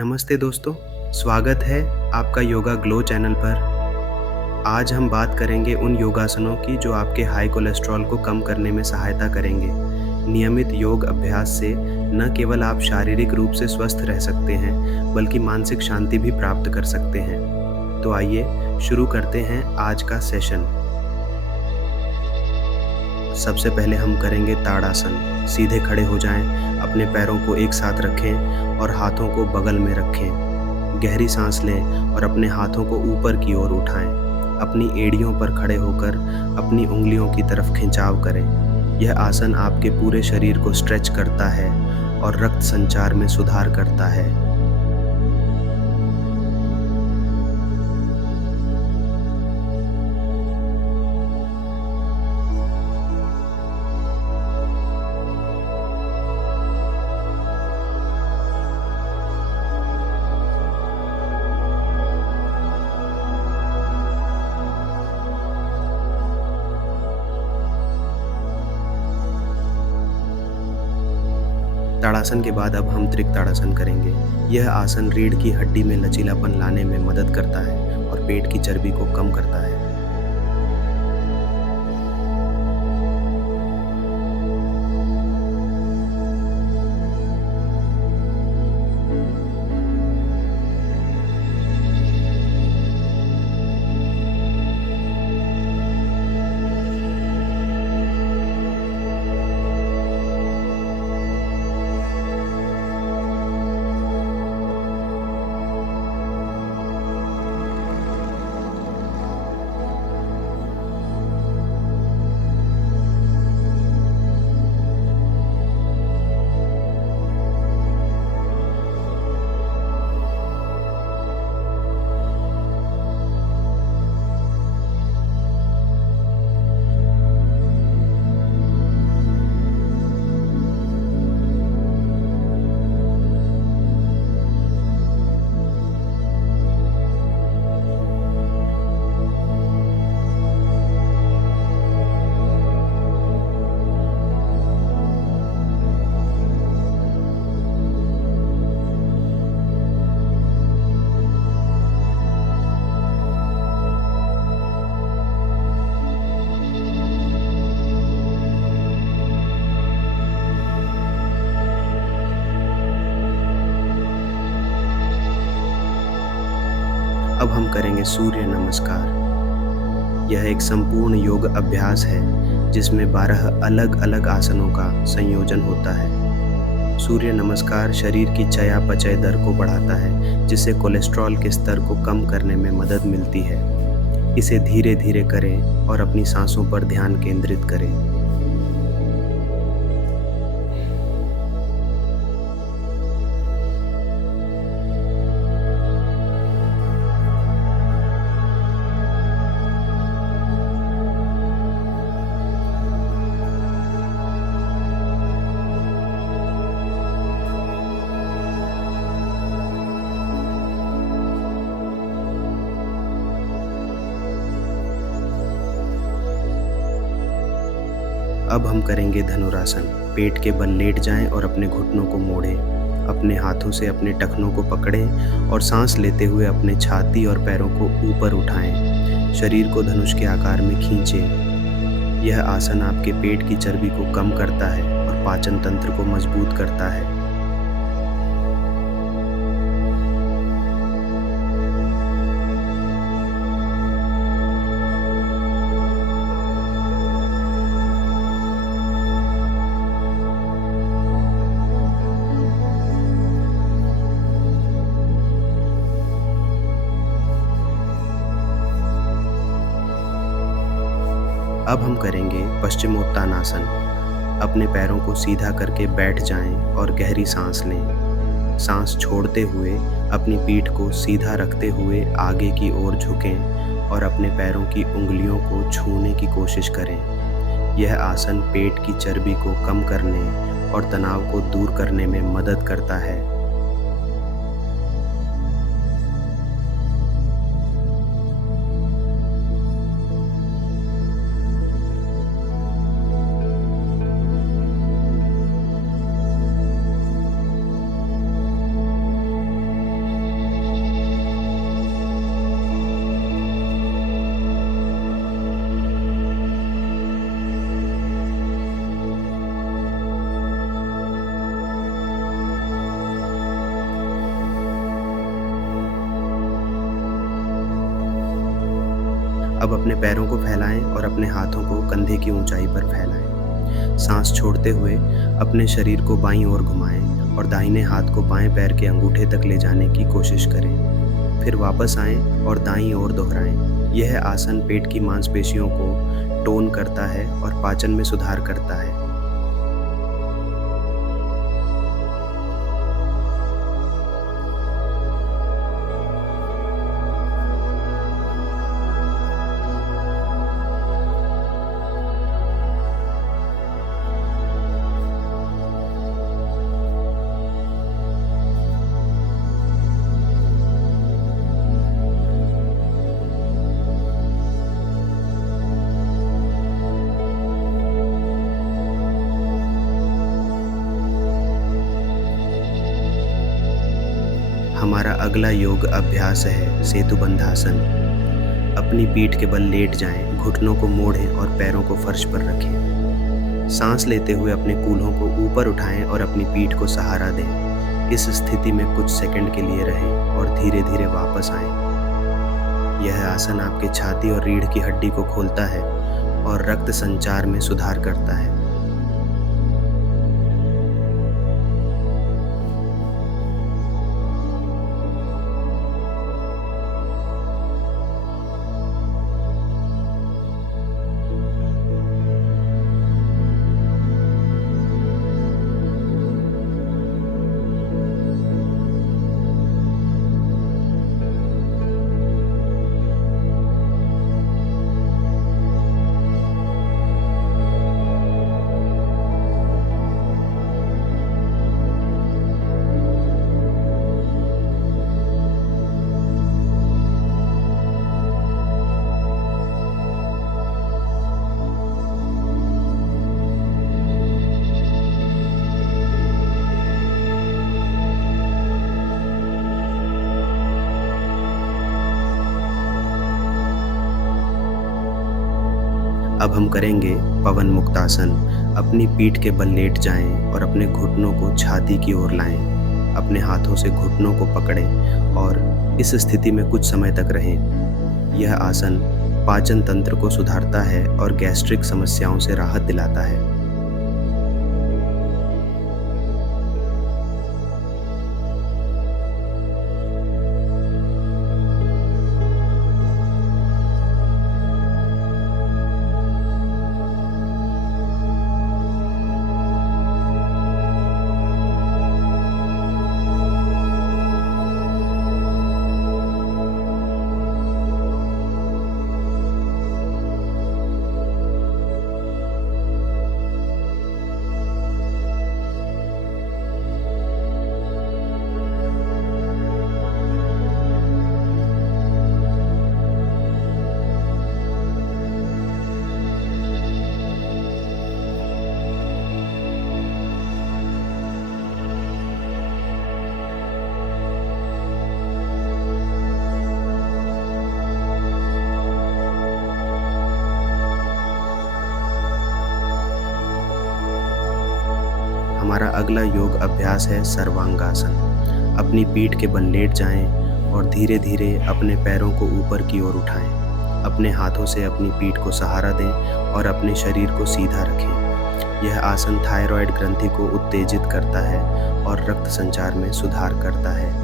नमस्ते दोस्तों, स्वागत है आपका योगा ग्लो चैनल पर। आज हम बात करेंगे उन योगासनों की जो आपके हाई कोलेस्ट्रॉल को कम करने में सहायता करेंगे। नियमित योग अभ्यास से न केवल आप शारीरिक रूप से स्वस्थ रह सकते हैं, बल्कि मानसिक शांति भी प्राप्त कर सकते हैं। तो आइए शुरू करते हैं आज का सेशन। सबसे पहले हम करेंगे ताड़ासन। सीधे खड़े हो जाएं, अपने पैरों को एक साथ रखें और हाथों को बगल में रखें। गहरी सांस लें और अपने हाथों को ऊपर की ओर उठाएं। अपनी एड़ियों पर खड़े होकर अपनी उंगलियों की तरफ खिंचाव करें। यह आसन आपके पूरे शरीर को स्ट्रेच करता है और रक्त संचार में सुधार करता है। ताड़ासन के बाद अब हम त्रिकताड़ासन करेंगे। यह आसन रीढ़ की हड्डी में लचीलापन लाने में मदद करता है और पेट की चर्बी को कम करता है। अब हम करेंगे सूर्य नमस्कार। यह एक संपूर्ण योग अभ्यास है जिसमें 12 अलग-अलग आसनों का संयोजन होता है। सूर्य नमस्कार शरीर की चयापचय दर को बढ़ाता है, जिससे कोलेस्ट्रॉल के स्तर को कम करने में मदद मिलती है। इसे धीरे-धीरे करें और अपनी सांसों पर ध्यान केंद्रित करें। अब हम करेंगे धनुरासन। पेट के बल लेट जाएं और अपने घुटनों को मोड़ें। अपने हाथों से अपने टखनों को पकड़ें और सांस लेते हुए अपने छाती और पैरों को ऊपर उठाएं। शरीर को धनुष के आकार में खींचें। यह आसन आपके पेट की चर्बी को कम करता है और पाचन तंत्र को मजबूत करता है। अब हम करेंगे पश्चिमोत्तानासन। अपने पैरों को सीधा करके बैठ जाएं और गहरी सांस लें। सांस छोड़ते हुए अपनी पीठ को सीधा रखते हुए आगे की ओर झुकें और अपने पैरों की उंगलियों को छूने की कोशिश करें। यह आसन पेट की चर्बी को कम करने और तनाव को दूर करने में मदद करता है। अब अपने पैरों को फैलाएं और अपने हाथों को कंधे की ऊंचाई पर फैलाएं। सांस छोड़ते हुए अपने शरीर को बाईं ओर घुमाएं और दाहिने हाथ को बाएं पैर के अंगूठे तक ले जाने की कोशिश करें। फिर वापस आएं और दाईं ओर दोहराएं। यह आसन पेट की मांसपेशियों को टोन करता है और पाचन में सुधार करता है। हमारा अगला योग अभ्यास है सेतुबंधासन। अपनी पीठ के बल लेट जाएं, घुटनों को मोड़ें और पैरों को फर्श पर रखें। सांस लेते हुए अपने कूल्हों को ऊपर उठाएं और अपनी पीठ को सहारा दें। इस स्थिति में कुछ सेकंड के लिए रहें और धीरे धीरे वापस आएं। यह आसन आपके छाती और रीढ़ की हड्डी को खोलता है और रक्त संचार में सुधार करता है। अब हम करेंगे पवन मुक्तासन। अपनी पीठ के बल लेट जाएं और अपने घुटनों को छाती की ओर लाएं। अपने हाथों से घुटनों को पकड़ें और इस स्थिति में कुछ समय तक रहें। यह आसन पाचन तंत्र को सुधारता है और गैस्ट्रिक समस्याओं से राहत दिलाता है। हमारा अगला योग अभ्यास है सर्वांगासन। अपनी पीठ के बल लेट जाएं और धीरे धीरे अपने पैरों को ऊपर की ओर उठाएं। अपने हाथों से अपनी पीठ को सहारा दें और अपने शरीर को सीधा रखें। यह आसन थायराइड ग्रंथि को उत्तेजित करता है और रक्त संचार में सुधार करता है।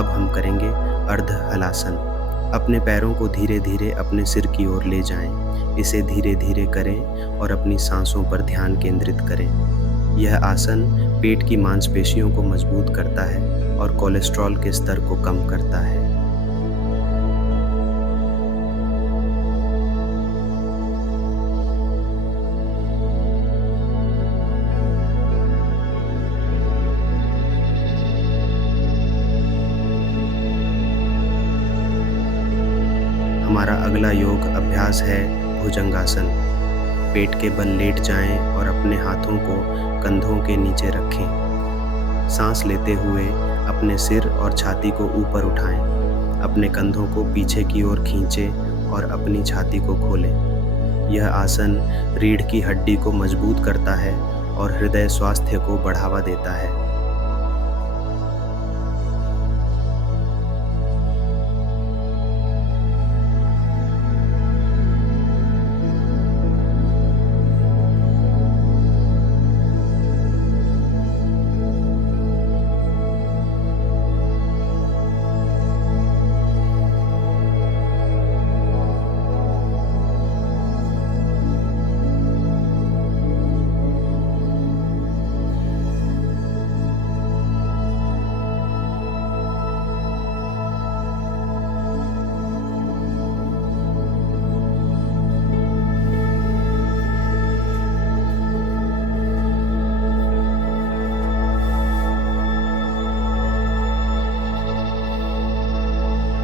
अब हम करेंगे अर्ध हलासन। अपने पैरों को धीरे धीरे अपने सिर की ओर ले जाएं। इसे धीरे धीरे करें और अपनी सांसों पर ध्यान केंद्रित करें। यह आसन पेट की मांसपेशियों को मजबूत करता है और कोलेस्ट्रॉल के स्तर को कम करता है। हमारा अगला योग अभ्यास है भुजंगासन। पेट के बल लेट जाएं और अपने हाथों को कंधों के नीचे रखें। सांस लेते हुए अपने सिर और छाती को ऊपर उठाएं। अपने कंधों को पीछे की ओर खींचें और अपनी छाती को खोलें। यह आसन रीढ़ की हड्डी को मजबूत करता है और हृदय स्वास्थ्य को बढ़ावा देता है।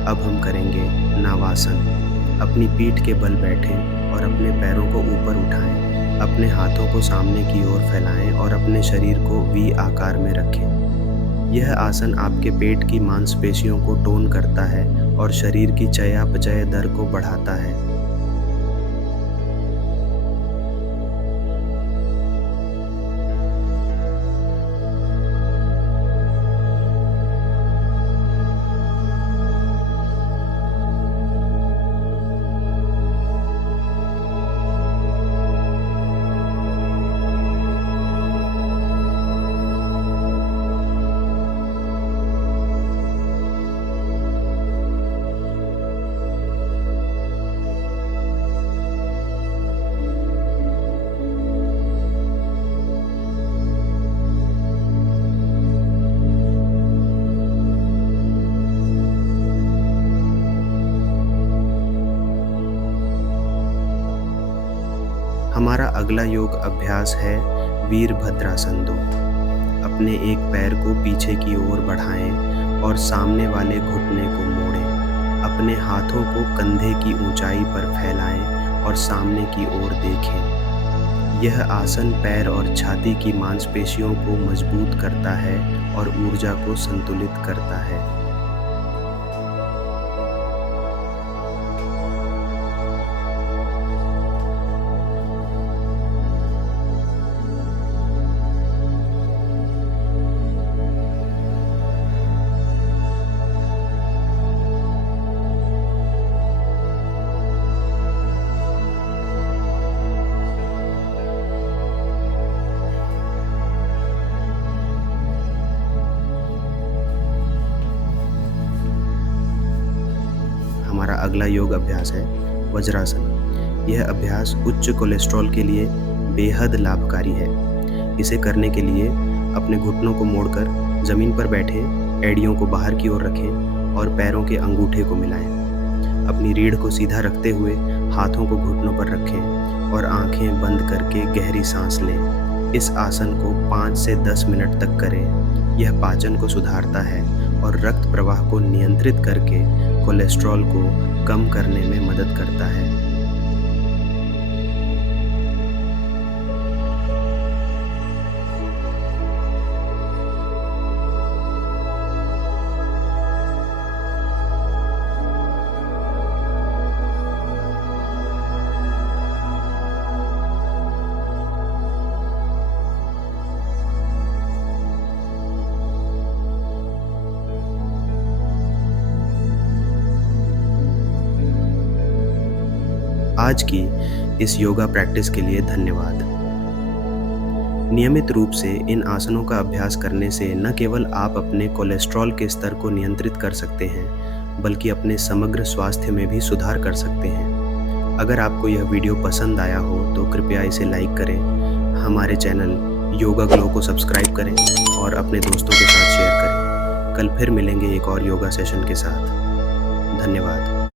अब हम करेंगे नावासन। अपनी पीठ के बल बैठें और अपने पैरों को ऊपर उठाएं। अपने हाथों को सामने की ओर फैलाएं और अपने शरीर को वी आकार में रखें। यह आसन आपके पेट की मांसपेशियों को टोन करता है और शरीर की चयापचय दर को बढ़ाता है। हमारा अगला योग अभ्यास है वीरभद्रासन 2। अपने एक पैर को पीछे की ओर बढ़ाएं और सामने वाले घुटने को मोड़ें। अपने हाथों को कंधे की ऊंचाई पर फैलाएं और सामने की ओर देखें। यह आसन पैर और छाती की मांसपेशियों को मजबूत करता है और ऊर्जा को संतुलित करता है। हमारा अगला योग अभ्यास है वज्रासन। यह अभ्यास उच्च कोलेस्ट्रॉल के लिए बेहद लाभकारी है। इसे करने के लिए अपने घुटनों को मोड़कर ज़मीन पर बैठें, एड़ियों को बाहर की ओर रखें और पैरों के अंगूठे को मिलाएं। अपनी रीढ़ को सीधा रखते हुए हाथों को घुटनों पर रखें और आंखें बंद करके गहरी सांस लें। इस आसन को 5 से 10 मिनट तक करें। यह पाचन को सुधारता है और रक्त प्रवाह को नियंत्रित करके कोलेस्ट्रॉल को कम करने में मदद करता है। आज की इस योगा प्रैक्टिस के लिए धन्यवाद। नियमित रूप से इन आसनों का अभ्यास करने से न केवल आप अपने कोलेस्ट्रॉल के स्तर को नियंत्रित कर सकते हैं, बल्कि अपने समग्र स्वास्थ्य में भी सुधार कर सकते हैं। अगर आपको यह वीडियो पसंद आया हो तो कृपया इसे लाइक करें, हमारे चैनल योगा ग्लो को सब्सक्राइब करें और अपने दोस्तों के साथ शेयर करें। कल फिर मिलेंगे एक और योगा सेशन के साथ। धन्यवाद।